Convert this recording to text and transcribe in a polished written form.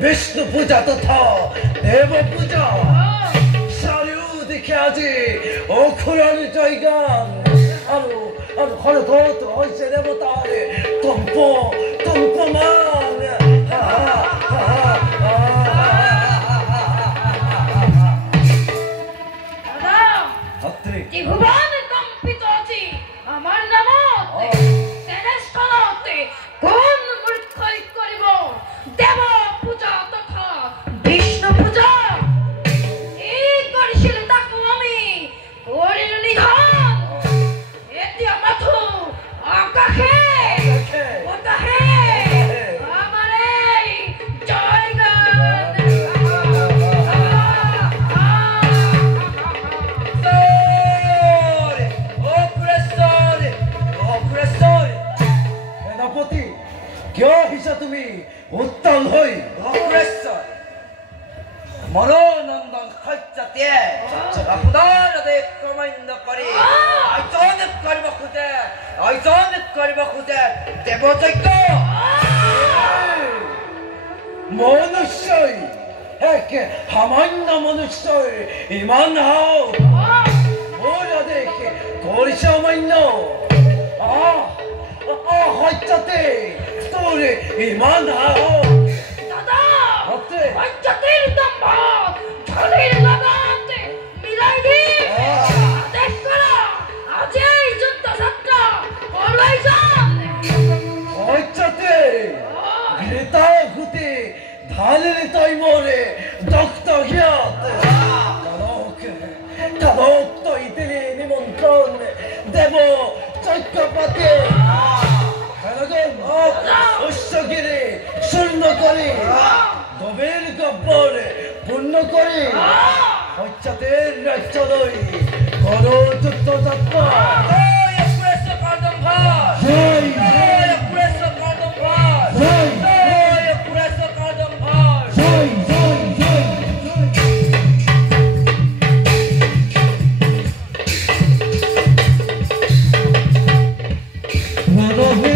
विष्णु पूजा तथा देव पूजा চাৰিওদিকে আজি অখুৰানি জয়গান আৰু হৰধত হৈছে দেৱতাৰে কম্প কম্পমান ত্রিভুবন কম্পিত আছে আমার নামত শ্রেষ্ঠতে কোন মূর্খই করিব দেব পূজা তথা বিষ্ণু পূজা এই করিছিল তাকু আমি করিল নিধন এটি মাথু আকাশে ওটাহে আমারে জয়গান সেনাপতি কিয় আহিছা তুমি উত্তাল হৈ অগ্ৰেশ্বৰ মনোনন্দন সত্যতে আপোনাৰ দেশ কমান্য কৰি আয়োজন কৰিব খোজে দেৱযজ্ঞ মনুষ্যই একে সামান্য মনুষ্যই ইমান হাও মোৰ আদেশ কৰিছে অমান্য সত্যতে তোৰ ইমান হাও দাদা সত্যতেৰ দম্ভ ধলিৰ লগত মিলাই দি আদেশ কৰা আজি এই যুদ্ধ যাত্ৰা কৰলৈ যাম সত্যতে ঘৃতা ঘুটি ঢালিলি তই মোৰে দক্ত হিয়াত কালক তই দিলি নিমন্ত্ৰণ দেৱ যজ্ঞ পাতি উচ্চগিৰি শূন্য কৰি গভীৰ গব্বৰ পূৰ্ণ কৰি সত্যতেৰ ৰাজ্য লই কৰ যুদ্ধ যাত্ৰা Bravo!